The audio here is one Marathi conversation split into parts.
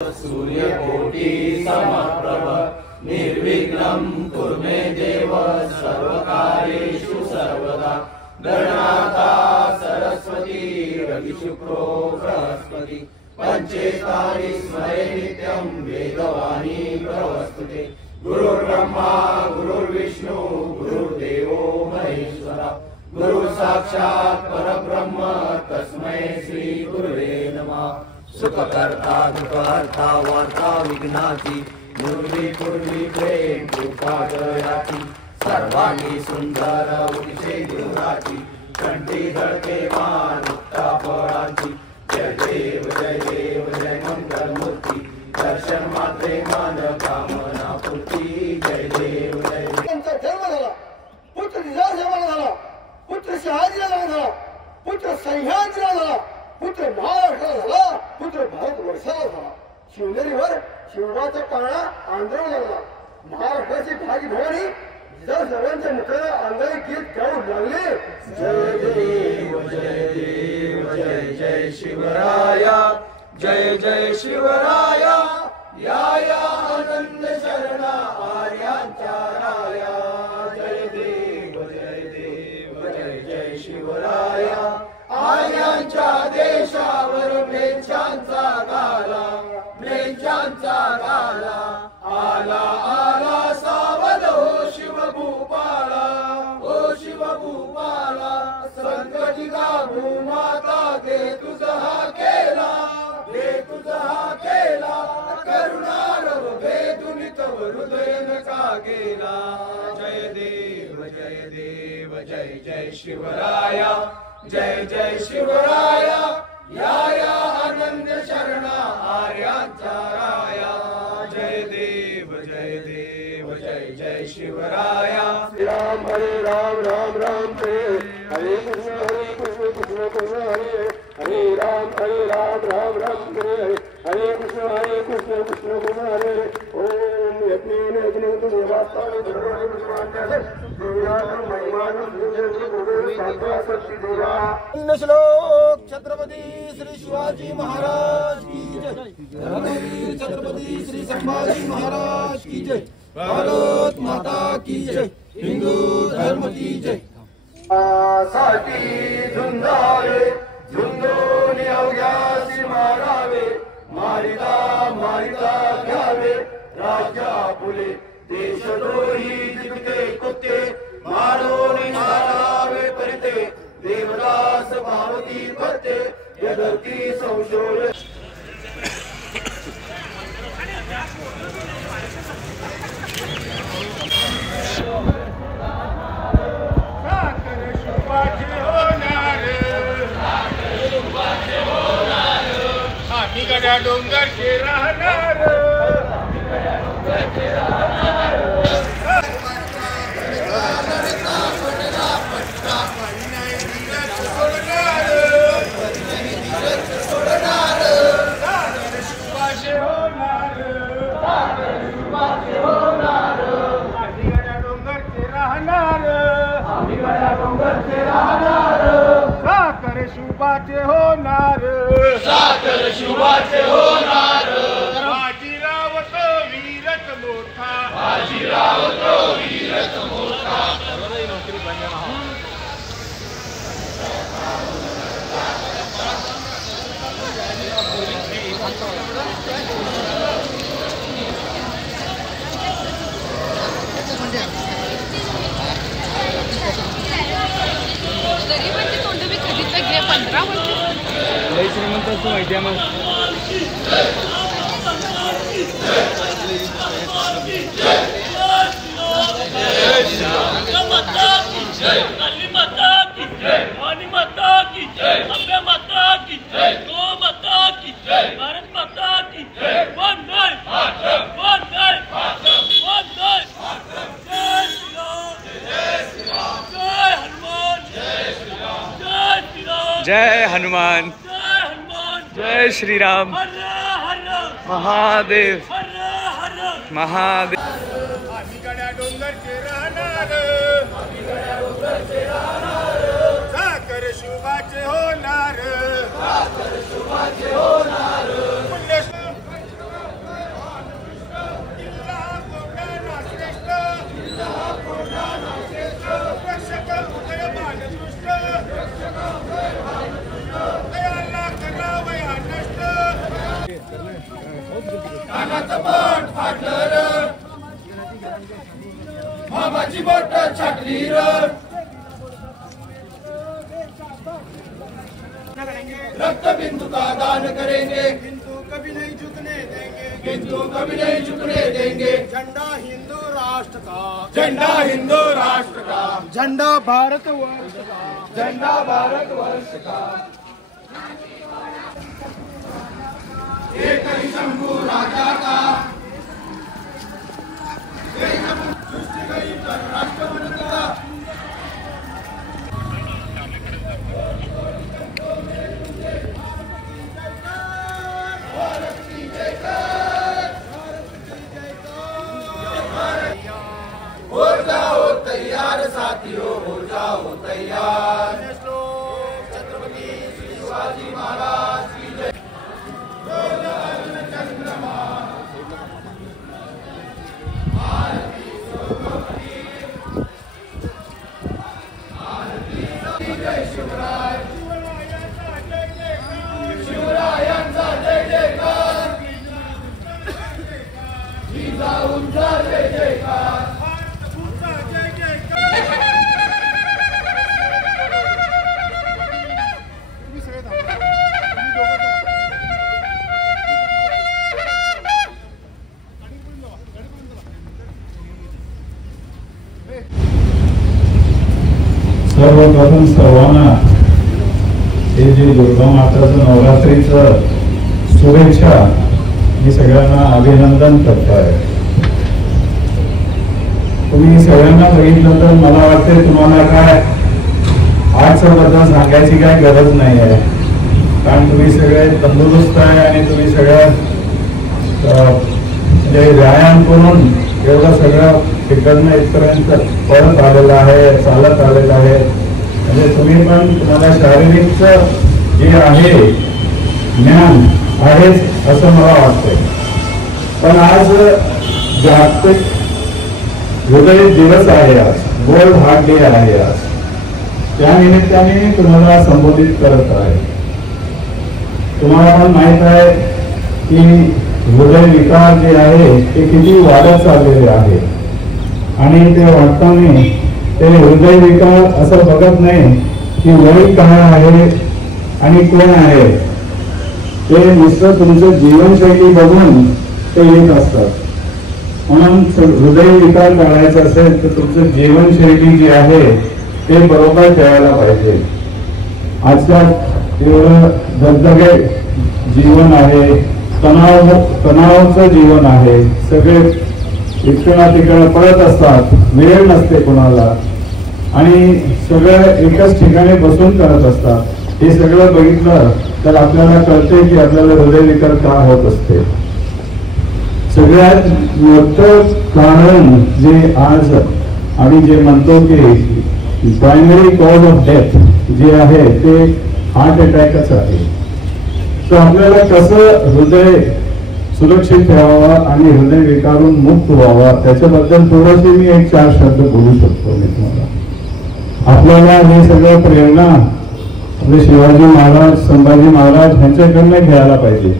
सूर्यकोटि समप्रभ निर्विघ्नं कुरु मे देव सर्वकार्येषु सर्वदा। गणाता सरस्वती रविशुक्रो बृहस्पति पंचेतानि स्मरे नित्यं वेदवाणी प्रवस्तुते। गुरुर्ब्रह्मा गुरुर्विष्णु गुरुर्देवो महेश्वरा गुरु साक्षात् परब्रह्म तस्मै श्री गुरुवे नमः। सुखकर्ता दुःखहर्ता वार्ता विघ्नाची पूर्वी पूर्वी प्रेम कृपा जयाची सर्वांगी सुंदर उदिशे गुरुराची कंठी धडके मान मुक्ता फळांची। जय देव जय मंगल मूर्ती दर्शन मात्रे मान कामना पूर्ती। जय देव जय त्यांचा जन्म झाला, पुत्र निजामाला झाला, पुत्र शहाजीला झाला, पुत्र सह्याद्रीला झाला, पुत्र महाराष्ट्राला झाला, पुत्र भारतवर्षाला झाला। शिवनेरीवर शिवबाचा काळा आंदोलन लागला। महाराष्ट्राची भागी भवानी सर्वांच्या मुखाला अंगाई गीत गाऊ लागले। जय देव जय जय शिवराया जय जय शिवराया या आनंद शरणा आर्यांच्या राया। जय देव जय जय शिवराया आर्यांच्या देशावर म्लेच्छांचा गाला आला आला सावध हो शिवभूपाला संकटिता भूमाता दे तुझा केला करुणारव भेदून तव हृदय नका गेला। जय देव जय जय शिवराया जय जय शिवराया या आनंद शरणा आर्यांचा राया। जय देव जय जय शिवराया। राम हरे राम राम राम हरे कृष्ण कृष्ण कृष्ण हरे हरे राम राम राम हरे कृष्ण कृष्ण कृष्ण हरे। ओम यज्ञेन यज्ञेन देवास्तानि श्लोक छत्रपती श्री शिवाजी महाराज की जय। धर्मवीर छत्रपती श्री संभाजी महाराज की जय। भारत माता की जय। हिंदू धर्म की जय। साठी झुंजावे झुंजून अवघ्यासी मारावे मारिता घ्यावे राजा फुले देशद्रोही जिंकते कुत्ते मारून मारावे परिते देवदास पार्वती पत्ते यदर्ती संशोय। गड्या डोंगरचे राहणार साखर शुभाचे होणार बाजीराव तो वीरच मोठा गरिबांची तोंड बी कधीच घे 15 वर्ष लय श्रीमंत असतो माहिती आहे मग। जय हनुमान जय श्री राम महादेव महादेव। गड्या डोंगरचे राहणार साखर शुभाचे होणार कानाचं पट फाटलं र मामाची बोट छाटली र रक्त बिंदु का दान करेंगे किंतु कभी नहीं झुकने देंगे, किंतु कभी नहीं झुकने देंगे। झंडा हिंदू राष्ट्र का, झंडा हिंदू राष्ट्र का, झंडा भारत वर्ष का, झंडा भारत वर्ष का। एक ही शंभू राजा का सृष्टि गई पर राष्ट्र बनता। हो जाओ तैयार साथियों, हो जाओ तैयार। छत्रपति श्री शिवाजी महाराज की जय। चंद्रमा भारती सोमवती, भारती जय शिवराय, शिवरायांचा जय जयकार, जिजाऊंचा जय जयकार। सर्वप्रथम सर्वांना हे जे दुर्गा माताचं नवरात्रीचं शुभेच्छा मी सगळ्यांना अभिनंदन करतोय। तुम्ही सगळ्यांना बघितलं तर मला वाटते तुम्हाला काय आजच्या बद्दल सांगायची काय गरज नाही आहे, कारण तुम्ही सगळे तंदुरुस्त आहे आणि तुम्ही सगळं म्हणजे व्यायाम करून एवढं सगळं तिकडनं इथपर्यंत परत आलेलं आहे, चालत आलेलं आहे। म्हणजे तुम्ही पण तुम्हाला शारीरिक जे आहे ज्ञान आहेच असं मला वाटतंय। पण आज जागतिक हृदय दिवस आहे, आज वर्ल्ड हार्ट डे आहे। आज त्या निमित्ताने मी तुम्हाला संबोधित करत आहे। तुम्हाला पण माहित आहे की हृदय विकार जे आहे ते किती वाढत चाललेले आहे आणि ते वाटताना ते हृदय विकार असं बघत नाही की वय काय आहे आणि कोण आहे, ते नुसतं तुमचं जीवनशैली बघून ते येत असतात। म्हणून हृदय विकार टाळायचा असेल तर तुमचं जीवनशैली जी आहे ते बरोबर ठेवायला पाहिजे। आजकाल एवढं धगधगे जीवन आहे, तणावाचं जीवन आहे, सगळे इकडं तिकडं पळत असतात, वेळ नसते कोणाला आणि सगळं एकाच ठिकाणी बसून करत असतात। हे सगळं बघितलं तर आपल्याला कळते की आपल्याला हृदयविकार का होत असते। सगळ्यात मोठं कारण जे आज आम्ही जे म्हणतो की प्रायमरी कॉज ऑफ डेथ जे आहे ते हार्ट अटॅकच आहे। तर आपल्याला कसं हृदय सुरक्षित ठेवावा आणि हृदय विकारून मुक्त व्हावा त्याच्याबद्दल थोडंसे मी एक 4 शब्द बोलू शकतो मी तुम्हाला। आपल्याला हे सगळं प्रेरणा आपले शिवाजी महाराज, संभाजी महाराज यांच्याकडनं घ्यायला पाहिजे।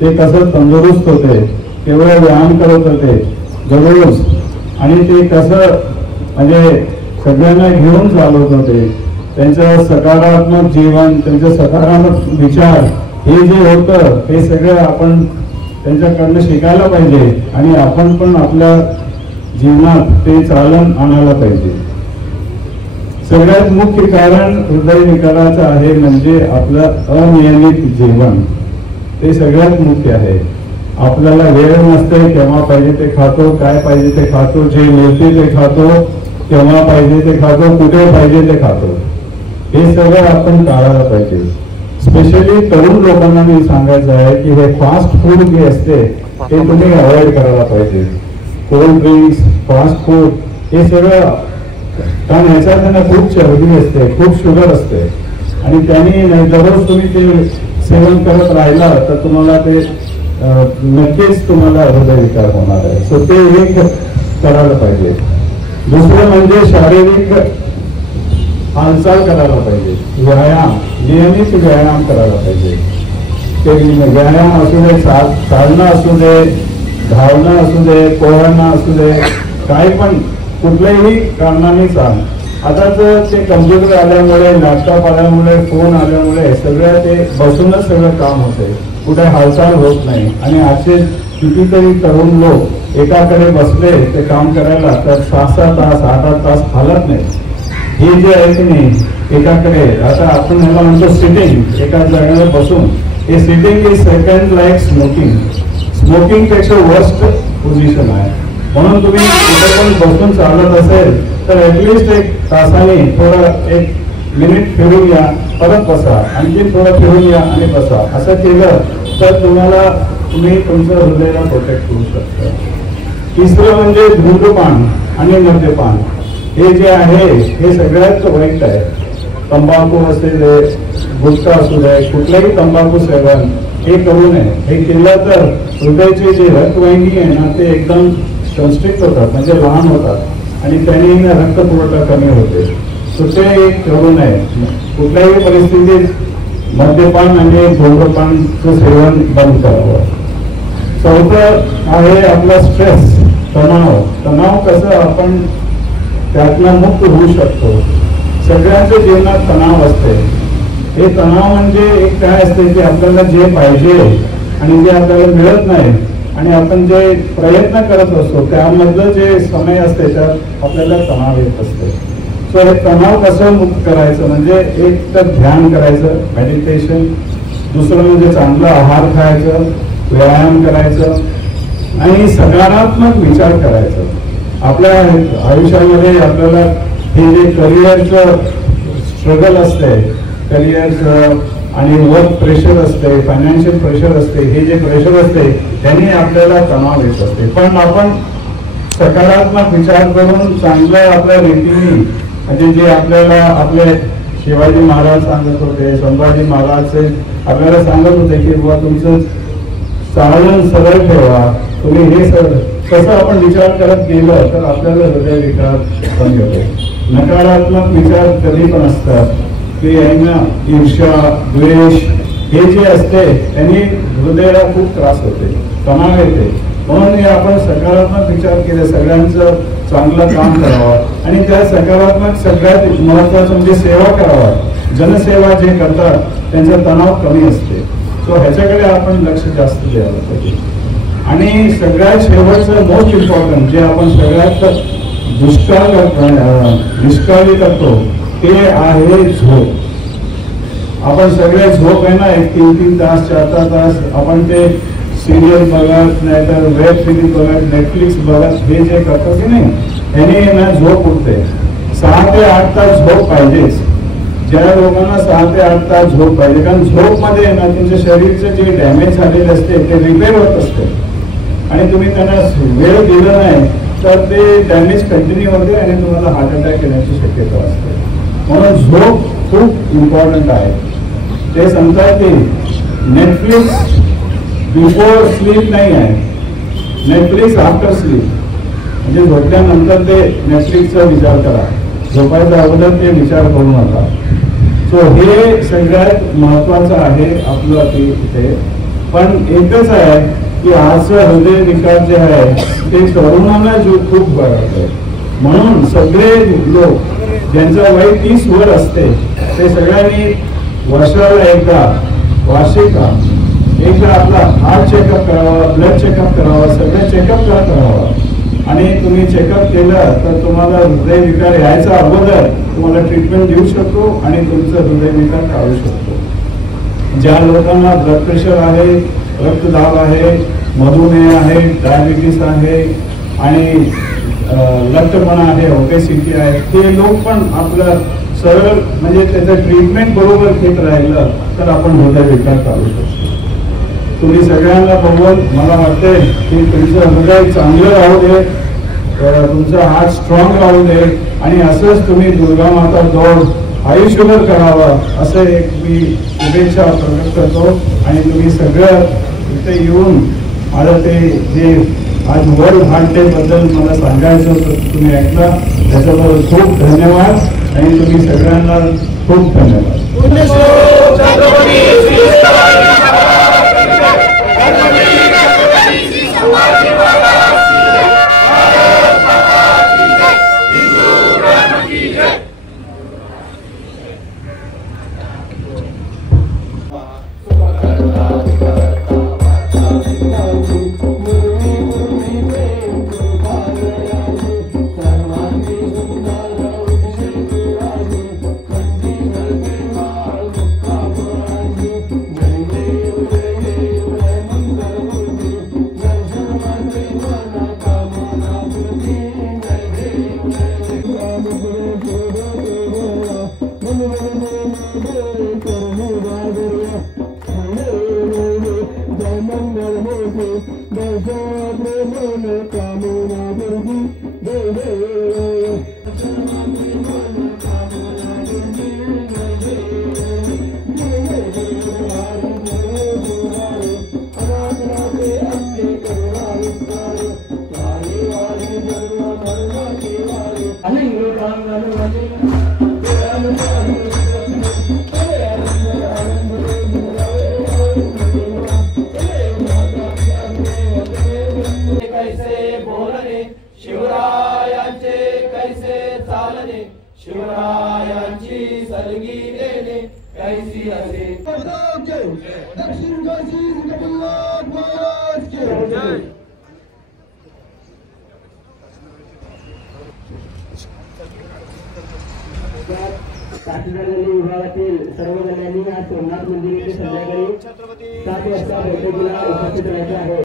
ते कसं तंदुरुस्त होते, केवळ व्यायाम करत होते दररोज आणि ते कसं म्हणजे सगळ्यांना घेऊन चालवत होते। त्यांचं सकारात्मक जीवन, त्यांचे सकारात्मक विचार हे जे होतं हे सगळं आपण त्यांच्याकडनं शिकायला पाहिजे आणि आपण पण आपल्या जीवनात ते चालन आणायला पाहिजे। सगळ्यात मुख्य कारण हृदय विकाराचं आहे म्हणजे आपलं अनियमित जीवन, ते सगळ्यात मुख्य आहे। आपल्याला वेळ नसते, केव्हा पाहिजे ते खातो, काय पाहिजे ते खातो, जे मिळते ते खातो, केव्हा पाहिजे ते खातो, कुठे पाहिजे ते खातो। हे सगळं आपण टाळायला पाहिजे। स्पेशली तरुण लोकांना मी सांगायचं आहे की हे फास्ट फूड जे असते ते तुम्ही अवॉइड करायला पाहिजे। कोल्ड ड्रिंक्स, फास्ट फूड हे सगळं, कारण ह्याच्यात त्यांना खूप चरबी असते, खूप शुगर असते आणि त्यांनी दररोज तुम्ही ते सेवन करत राहिला तर तुम्हाला ते नक्कीच तुम्हाला हृदयविकार होणार आहे। सो ते एक करायला पाहिजे। दुसरं म्हणजे शारीरिक हालचाल करायला पाहिजे, व्यायाम, नियमित व्यायाम करायला पाहिजे। ते व्यायाम असू दे, चालणं असू दे, धावणं असू दे, पोहणं असू दे, काही पण कुठल्याही कारणाने चाल. आता तर ते कम्प्युटर आल्यामुळे, लॅपटॉप आल्यामुळे, फोन आल्यामुळे सगळं ते बसूनच सगळं काम होते, कुठे हालचाल होत नाही. आणि असे कितीतरी तरुण लोक एकाकडे बसले ते काम करायला तर 6-6 तास 8-8 तास हालत नाही. हे जे आहे की नाही एकाकडे, आता आपण ह्याला म्हणतो सिटिंग, एका जागेवर बसून, हे sitting is second like smoking. Smoking पेक्षा वर्स्ट पोझिशन आहे. म्हणून तुम्ही कुठे पण बसून चालत असेल तर ऍटलिस्ट 1 तासाने थोडं 1 मिनिट फिरून या, परत बसा, आणखी थोडं फिरून या आणि बसा. असं केलं तर तुम्ही तुमचं हृदयाला प्रोटेक्ट करू शकता. तिसरं म्हणजे धूम्रपान आणि मद्यपान. हे जे आहे हे सगळ्यात वाईट आहे. तंबाखू असू दे, गुटखा असू दे, कुठलंही तंबाखू सेवन हे करू नये. हे केलं तर हृदयाची जी रक्तवाहिनी आहे ना ते एकदम कन्स्ट्रिक्ट होतात, म्हणजे लहान होतात आणि त्याने रक्त पुरवठा कमी होते. सो ते करू नये. कुठल्याही परिस्थितीत मद्यपान आणि धूम्रपानचं सेवन बंद करावं. चौथं आहे आपला स्ट्रेस, तणाव. तणाव कसं आपण त्यातनं मुक्त होऊ शकतो. सगळ्यांच्या जीवनात तणाव असते. हे तणाव म्हणजे एक काय असते की आपल्याला जे पाहिजे आणि जे आपल्याला मिळत नाही आणि आपण जे प्रयत्न करत असतो त्यामधलं जे समय असते त्यात आपल्याला तणाव येत असते. सो हे तणाव कसं मुक्त करायचं म्हणजे एक तर ध्यान करायचं, मेडिटेशन. दुसरं म्हणजे चांगला आहार खायचं, व्यायाम करायचं आणि सकारात्मक विचार करायचं. आपल्या आयुष्यामध्ये आपल्याला हे जे करिअरचं स्ट्रगल असते, करिअरचं आणि वर्क प्रेशर असते, फायनान्शियल प्रेशर असते, हे जे प्रेशर असते त्यांनी आपल्याला तणाव येत असते. पण आपण सकारात्मक विचार करून चांगल्या आपल्या रीतीने, म्हणजे जे आपल्याला आपले शिवाजी महाराज सांगत होते, संभाजी महाराज आपल्याला सांगत होते की बाबा तुमचं चालन सरळ ठेवा, तुम्ही हे कसं आपण विचार करत गेलं तर आपल्याला हृदय विकार कमी होतो. नकारात्मक विचार कधी पण असतात की यांना ईर्ष्या, द्वेष हे जे असते त्यांनी हृदयाला खूप त्रास होते, तणाव येते. म्हणून हे आपण सकारात्मक विचार केले, सगळ्यांचं चांगलं काम करावं आणि त्या सकारात्मक सगळ्यात महत्वाचं म्हणजे सेवा करावा. जनसेवा जे करतात त्यांचा तणाव कमी असते. सो ह्याच्याकडे आपण लक्ष जास्त द्यायला पाहिजे. आणि सगळ्यात शेवटचं मोस्ट इम्पॉर्टंट जे आपण सगळ्यात निष्काळजी करतो ते आहे झोप. आपण सगळे झोप आहे ना 3-3 तास 4-4 तास आपण ते सिरियल बघत, नाहीतर वेब सिरीज बघत, नेटफ्लिक्स बघत, हे जे करतो की नाही ह्याने ना झोप उठते. 6 ते 8 तास झोप पाहिजेच. ज्या लोकांना 6 ते 8 तास झोप पाहिजे, कारण झोप मध्ये ना तुमच्या शरीरचं जे डॅमेज झालेलं असते ते रिपेअर होत असते आणि तुम्ही त्यांना वेळ दिला नाही तर ते डॅमेज कंटिन्यू होते आणि तुम्हाला हार्ट अटॅक येण्याची शक्यता असते. म्हणून झोप खूप इम्पॉर्टंट आहे. ते सांगतात की नेटफ्लिक्स बिफोर स्लीप नाही आहे, नेटफ्लिक्स आफ्टर स्लीप. म्हणजे झोपल्यानंतर ते नेटफ्लिक्सचा विचार करा, झोपायच्या अगोदर ते विचार करू नका. सो हे सगळ्यात महत्वाचं आहे आपलं तिथे. पण एकच आहे की आजचं हृदय विकार जे आहे ते तरुणांना जो खूप बघतो. म्हणून सगळे लोक ज्यांचं वय 30 वर असते ते सगळ्यांनी वर्षाला एकदा, वार्षिक एकदा आपला हार्ट चेकअप करावा, ब्लड चेकअप करावा, सगळे चेकअप करावा. आणि तुम्ही चेकअप केलं तर तुम्हाला हृदय विकार यायच्या अगोदर तुम्हाला ट्रीटमेंट देऊ शकतो आणि तुमचं हृदय विकार टाळू शकतो. ज्या लोकांना ब्लड प्रेशर आहे, रक्तदाब आहे, मधुमेह आहे, डायबिटीस आहे आणि लठ्ठपणा आहे, ओबेसिटी आहे, ते लोक पण आपलं सरळ म्हणजे त्याचं ट्रीटमेंट बरोबर घेत राहिलं तर आपण हृदय विकार टाळू शकतो. तुम्ही सगळ्यांना बघून मला वाटते की तुमचं हृदय चांगलं राहू दे, तुमचा हार्ट स्ट्रॉंग राहू दे आणि असंच तुम्ही दुर्गा माता दौड आयुष्यभर करावं असं एक मी शुभेच्छा प्रकट करतो. आणि तुम्ही सगळं इथे येऊन मला ते जे आज वर्ल्ड हार्ट डे बद्दल मला सांगायचं होतं तुम्ही ऐकला, त्याच्याबद्दल खूप धन्यवाद आणि तुम्ही सगळ्यांना खूप धन्यवाद. छत्रपती कैसे बोलणे शिवरायांचे कैसे चालणे शिवरायांची सलगी देणे कैसी असे दक्षिण काशी सिकंदर महाराज की जय. काशीनगर विभागातील सर्व जणांनी आज सोमनाथ मंदिर येथे संध्याकाळी 7 वाजता बैठकीला उपस्थित राहायचे आहे.